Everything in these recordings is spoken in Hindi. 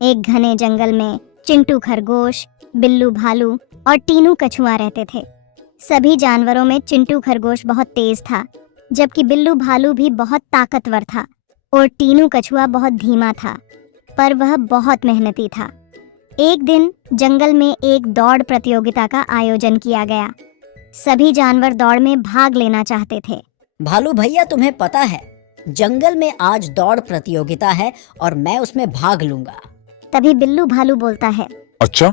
एक घने जंगल में चिंटू खरगोश, बिल्लू भालू और टीनू कछुआ रहते थे। सभी जानवरों में चिंटू खरगोश बहुत तेज था, जबकि बिल्लू भालू भी बहुत ताकतवर था और टीनू कछुआ बहुत धीमा था, पर वह बहुत मेहनती था। एक दिन जंगल में एक दौड़ प्रतियोगिता का आयोजन किया गया। सभी जानवर दौड़ में भाग लेना चाहते थे। भालू भैया, तुम्हें पता है जंगल में आज दौड़ प्रतियोगिता है और मैं उसमें भाग लूंगा। तभी बिल्लू भालू बोलता है, अच्छा,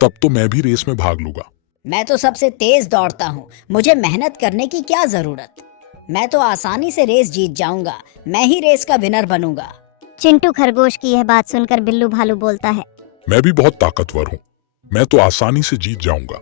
तब तो मैं भी रेस में भाग लूंगा। मैं तो सबसे तेज दौड़ता हूँ, मुझे मेहनत करने की क्या जरूरत। मैं तो आसानी से रेस जीत जाऊंगा, मैं ही रेस का विनर बनूंगा। चिंटू खरगोश की यह बात सुनकर बिल्लू भालू बोलता है, मैं भी बहुत ताकतवर हूँ, मैं तो आसानी से जीत जाऊंगा,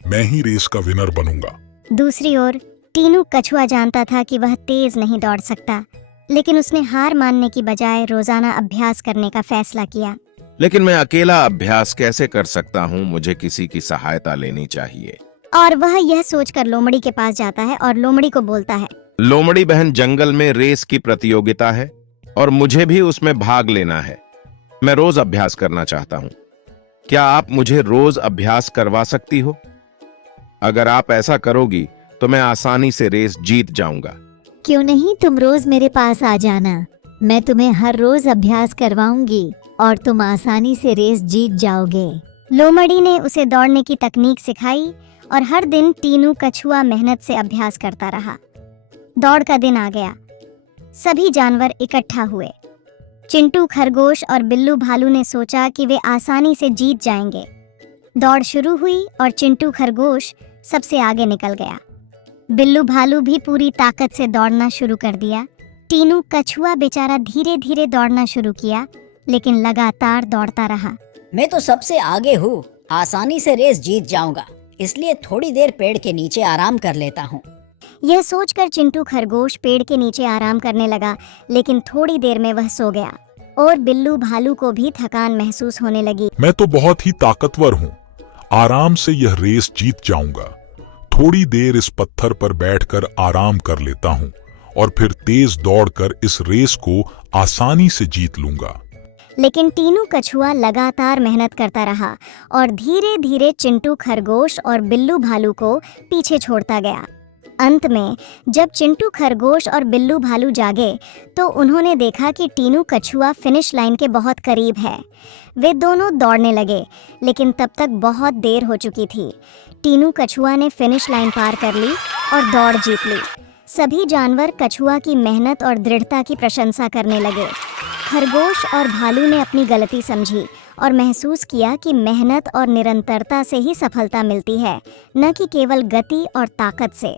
मैं ही रेस का विनर बनूंगा। दूसरी ओर टीनू कछुआ जानता था कि वह तेज नहीं दौड़ सकता, लेकिन उसने हार मानने की बजाय रोजाना अभ्यास करने का फैसला किया। लेकिन मैं अकेला अभ्यास कैसे कर सकता हूँ, मुझे किसी की सहायता लेनी चाहिए। और वह यह सोचकर लोमड़ी के पास जाता है और लोमड़ी को बोलता है, लोमड़ी बहन, जंगल में रेस की प्रतियोगिता है और मुझे भी उसमें भाग लेना है। मैं रोज अभ्यास करना चाहता हूँ, क्या आप मुझे रोज अभ्यास करवा सकती हो? अगर आप ऐसा करोगी तो मैं आसानी से रेस जीत जाऊंगा। क्यों नहीं, तुम रोज मेरे पास आ जाना, मैं तुम्हें हर रोज अभ्यास करवाऊंगी और तुम आसानी से रेस जीत जाओगे। लोमड़ी ने उसे दौड़ने की तकनीक सिखाई और हर दिन टीनू कछुआ मेहनत से अभ्यास करता रहा। दौड़ का दिन आ गया। सभी जानवर इकट्ठा हुए। चिंटू खरगोश और बिल्लू भालू ने सोचा कि वे आसानी से जीत जाएंगे। दौड़ शुरू हुई और चिंटू खरगोश सबसे आगे निकल गया। बिल्लू भालू भी पूरी ताकत से दौड़ना शुरू कर दिया। टीनू कछुआ बेचारा धीरे धीरे दौड़ना शुरू किया, लेकिन लगातार दौड़ता रहा। मैं तो सबसे आगे हूँ, आसानी से रेस जीत जाऊंगा, इसलिए थोड़ी देर पेड़ के नीचे आराम कर लेता हूँ। यह सोचकर चिंटू खरगोश पेड़ के नीचे आराम करने लगा, लेकिन थोड़ी देर में वह सो गया और बिल्लू भालू को भी थकान महसूस होने लगी। मैं तो बहुत ही ताकतवर हूँ, आराम से यह रेस जीत जाऊंगा। थोड़ी देर इस पत्थर पर बैठकर आराम कर लेता हूँ और फिर तेज दौड़कर इस रेस को आसानी से जीत लूंगा। लेकिन टीनू कछुआ लगातार मेहनत करता रहा और धीरे धीरे चिंटू खरगोश और बिल्लू भालू को पीछे छोड़ता गया। अंत में जब चिंटू खरगोश और बिल्लू भालू जागे तो उन्होंने देखा कि टीनू कछुआ फिनिश लाइन के बहुत करीब है। वे दोनों दौड़ने लगे, लेकिन तब तक बहुत देर हो चुकी थी। टीनू कछुआ ने फिनिश लाइन पार कर ली और दौड़ जीत ली। सभी जानवर कछुआ की मेहनत और दृढ़ता की प्रशंसा करने लगे। खरगोश और भालू ने अपनी गलती समझी और महसूस किया कि मेहनत और निरंतरता से ही सफलता मिलती है, न कि केवल गति और ताकत से।